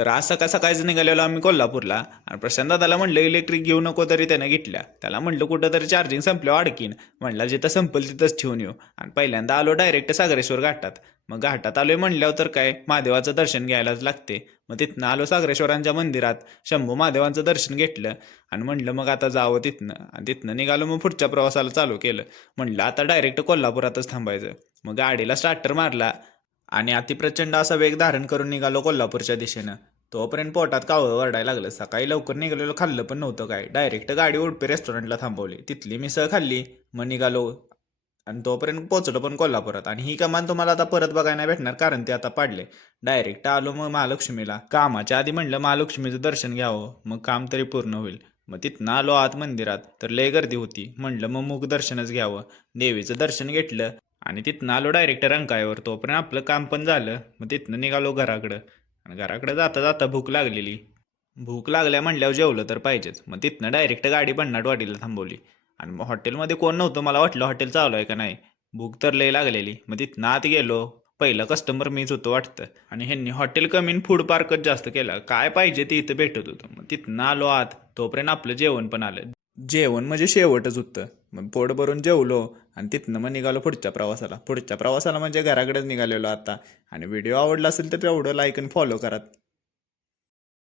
तर आज सकाळीच निघालेलो आम्ही कोल्हापूरला आणि प्रशांत दादाला म्हणलं इलेक्ट्रिक घेऊ नको तरी त्यानं घेतल्या. त्याला म्हणलं कुठं तरी चार्जिंग संपल्यावर अडकीन. म्हणलं जिथं संपल तिथंच ठेवून येऊ. आणि पहिल्यांदा आलो डायरेक्ट सागरेश्वर घाटात. मग घाटात आलोय म्हणल्यावर तर काय महादेवाचं दर्शन घ्यायलाच लागते. मग तिथनं आलो सागरेश्वरांच्या मंदिरात, शंभू महादेवांचं दर्शन घेतलं आणि म्हणलं मग आता जावं तिथनं. आणि तिथनं निघालो मग पुढच्या प्रवासाला चालू केलं. म्हणलं आता डायरेक्ट कोल्हापुरातच थांबायचं. मग गाडीला स्टार्टर मारला आणि अतिप्रचंड असा वेग धारण करून निघालो कोल्हापूरच्या दिशेनं. तोपर्यंत पोटात कावळं वरडायला लागलं. सकाळी लवकर निघालेलो, खाल्लं पण नव्हतं काय. डायरेक्ट गाडी उडपी रेस्टॉरंटला थांबवली, तिथली मिसळ खाल्ली, मग निघालो. आणि तोपर्यंत पोहोचलो पण कोल्हापुरात. आणि ही कमान तुम्हाला आता परत बघायला नाही भेटणार कारण ते आता पाडले. डायरेक्ट आलो मग महालक्ष्मीला. कामाच्या आधी म्हणलं महालक्ष्मीचं दर्शन घ्यावं, मग काम तरी पूर्ण होईल. मग तिथनं आलो आत मंदिरात, तर लय गर्दी होती. म्हणलं मग मूक दर्शनच घ्यावं. देवीचं दर्शन घेतलं आणि तिथनं आलो डायरेक्ट रंकाळ्यावर. तोपर्यंत आपलं काम पण झालं. मग तिथनं निघालो घराकडं. आणि घराकडे जाता जाता भूक लागलेली. भूक लागल्या म्हणल्यावर जेवलं तर पाहिजेच. मग तिथनं डायरेक्ट गाडी पन्नाटवाडीला थांबवली. आणि मग हॉटेलमध्ये कोण नव्हतं. मला वाटलं हॉटेल चालू आहे का नाही. भूक तर लय लागलेली. मग तिथनं आत गेलो. पहिलं कस्टमर मीच होतो वाटतं. आणि ह्यांनी हॉटेल कमी फूड पार्कच जास्त केलं. काय पाहिजे ते इथं भेटत होतं. मग तिथनं आलो आत. तोपर्यंत आपलं जेवण पण आलं. जेवण म्हणजे शेवटच होतं. मग पोट भरून जेवलो आणि तिथनं मग निघालो पुढच्या प्रवासाला म्हणजे घराकडेच निघालेलो आता. आणि व्हिडिओ आवडला असेल तर तेवढं लाईक आणि फॉलो करा.